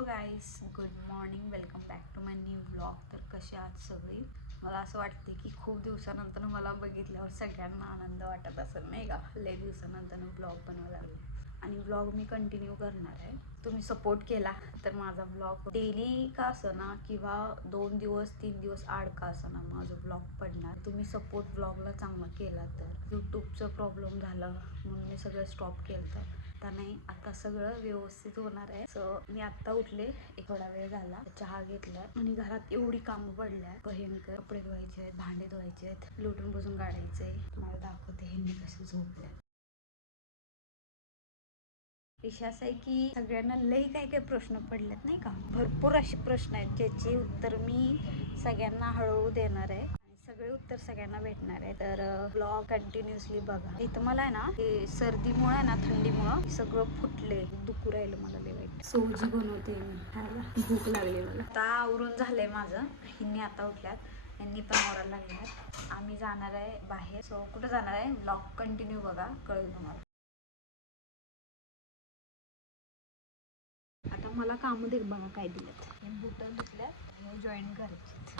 Hello guys, good morning. Welcome back to my new blog. तर कसे आहात सगळी? मला असं वाटते की खूप दिवसानंतर मला बघितल्यावर सगळ्यांना आनंद वाटत असेल नाही का. लय दिवसानंतर ब्लॉग बनवायला लागले आणि ब्लॉग मी कंटिन्यू करणार आहे. तुम्ही सपोर्ट केला तर माझा ब्लॉग डेली का असना किंवा 2 दिवस 3 दिवस आड का असना माझा ब्लॉग पडणार. तुम्ही सपोर्ट ब्लॉगला चांगला केला तर. यूट्यूबचं प्रॉब्लेम झालं म्हणून मी सगळं स्टॉप केलं. आता नाही, आता सगळं व्यवस्थित होणार आहे. सो मी आत्ता उठले, एक थोडा वेळ झाला, चहा घेतलाय आणि घरात एवढी कामं पडल्या भयंकर. कपडे धुवायचे आहेत, भांडे धुवायचे आहेत, लुटून बसून काढायचंय. मला दाखवते ह्यांनी कसे झोपले. विषय असा आहे की सगळ्यांना लई काही प्रश्न पडलेत नाही का. भरपूर असे प्रश्न आहेत ज्याचे उत्तर मी सगळ्यांना हळूहळू देणार आहे. सगळे उत्तर सगळ्यांना भेटणार आहे. तर ब्लॉग कंटिन्युअसली बघा. इथं मला आहे ना, हे सर्दीमुळे आहे ना, थंडीमुळं सगळं फुटले, दुखू राहिलं मला लई वाईट. सोजी बनवते मी खायला, भूक लागली मला. आता आवरून झालंय माझं. हिंनी आता उठल्यात, यांनी पण आवरायला लागल्यात. आम्ही जाणार आहे बाहेर. सो कुठं जाणार आहे ब्लॉग कंटिन्यू बघा, कळेल तुम्हाला. आता मला काम दे बघा काय दिलेत. हे बुटं घेतल्यात आणि जॉईन करायचे.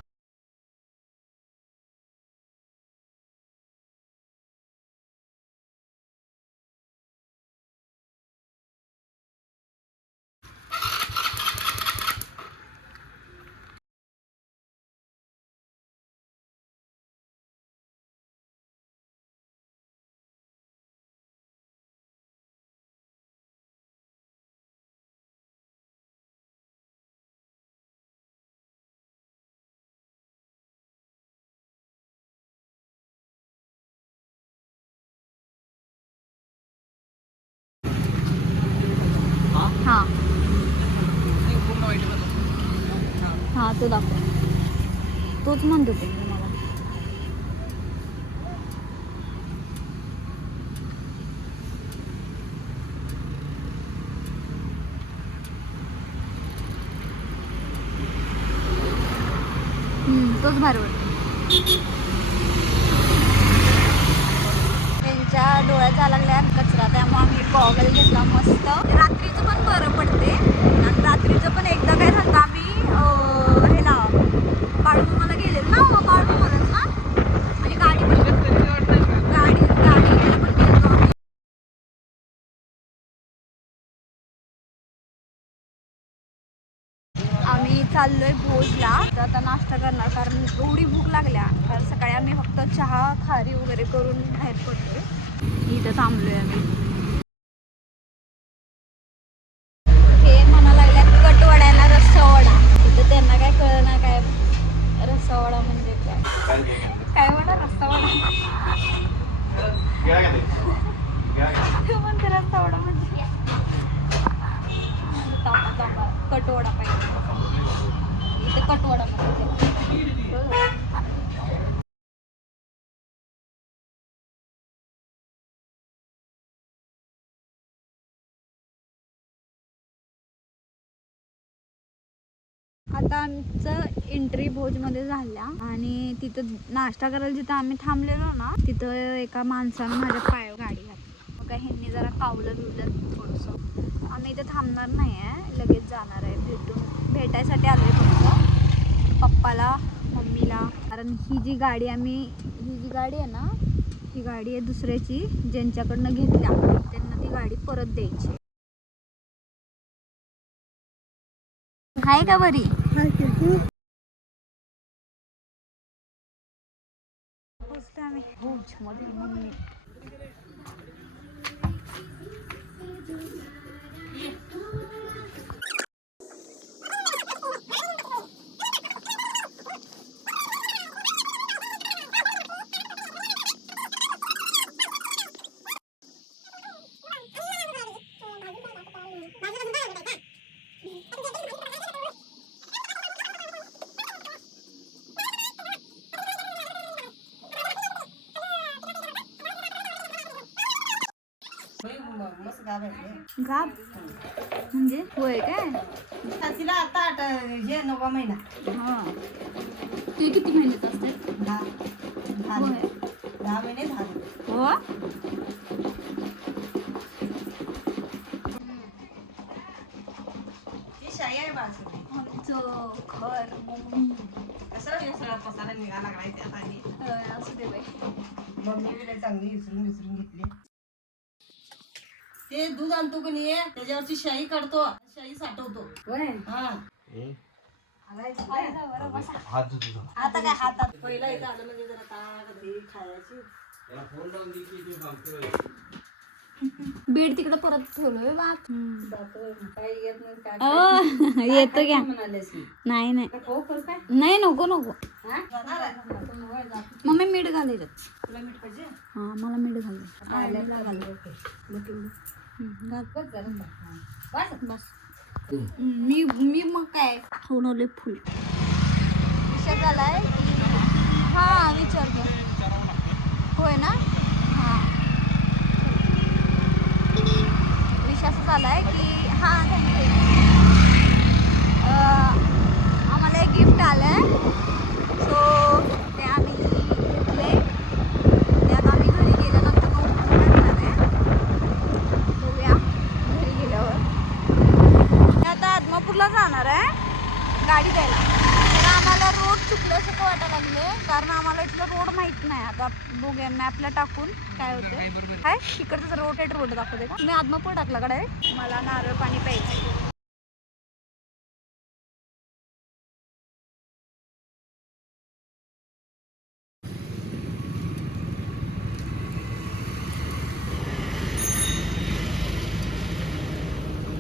हां हां, तो दाखव. तोच म्हणतो ते मला. तोच भारी वाटतो. त्यांच्या डोळ्यात जायला लागल्या कचरा, त्यामुळे आम्ही गॉगल घेतला मस्त. रात्रीचं पण बरं पडते आणि रात्रीचं पण एकदा काय झालं, आम्ही ह्याला बाळूमामाला गेलेलो ना, बाळूमामालाच ना, आणि गाडी गाडी गाडी पण गेलो आम्ही. आम्ही चाललोय भोजला. तर आता नाश्ता करणार कारण एवढी भूक लागल्या. कारण सकाळी आम्ही फक्त चहा खारी वगैरे करून बाहेर पडलोय. इथं थांबलोय आम्ही. हे म्हणा लागल्यात कटवड्याला रस्सावडा. तर त्यांना काय कळना काय रस्सावडा म्हणजे काय. काय म्हणा रस्सावडा म्हणते. रस्सावडा म्हणजे कटवडा पाहिजे. इथे कटवडा म्हणते. आता आमचं एंट्री भोजमध्ये झाल्या आणि तिथं नाश्ता करायला जिथं आम्ही थांबलेलो ना, तिथं एका माणसानं माझ्या पायावर गाडी घातली. मग काय ह्यांनी जरा कावलं बिवलं थोडंसं. आम्ही इथं थांबणार नाही आहे, लगेच जाणार आहे. भेटायसाठी आलोय फक्त पप्पाला, मम्मीला. कारण ही जी गाडी आहे ना, ही गाडी आहे दुसऱ्याची, ज्यांच्याकडनं घेतल्या त्यांना ती गाडी परत द्यायची. आहे का बरी? पोचतो आम्ही भोजमध्ये. मम्मी गाब म्हणजे होय काय? तिला आता हे 9वा महिना. हां, ते किती महिन्यात असते? 10 महिने 10. हो. ती शाई आहे असू दे. आमचं घर मम्मी कसं हे सगळं पसारा निघायला लागलाय त्यात आणि असू दे बाई. मम्मी बी लय चांगली विसरून घेतली. ते दूध आणतो की नाही त्याच्यावरची शाई काढतो, शाई साठवतो. हा आता काय हातात पहिला इथं आलं म्हणजे जरा ताक दही खायची. बीड तिकडे परत ठेवलोय बात. जातोय काही येत नाही काय येतो घ्या. म्हणालेस मी नाही नाही हो करू काय नाही नको नको. हा जाणार आहे मम्मी मीठ घालायचं. तुला मीठ पाहिजे हा मला मीठ घालायचं. आल्याला घाल. बस जरा बस बस. मी मग काय होणार फुल विषय झालाय. हा विचारतो. होय ना. हा विषय असं झालाय की हा आम्हाला एक गिफ्ट आलंय. सो ते आम्ही घेतले. ते आता आम्ही घरी गेल्यानंतर करणार आहे. बघूया घरी गेल्यावर. मी आता आदमापूरला जाणार आहे गाडी द्यायला. तर आम्हाला रोड चुकल्यासारखं वाटायला लागले कारण आम्हाला इथलं रोड माहित नाही. आता बघूया मॅपला टाकून काय होतं काय तिकडचं रोटेट रोड दाखवते का. मी आदमापूर टाकला का डायरेक्ट. मला नारळ पाणी प्यायचं.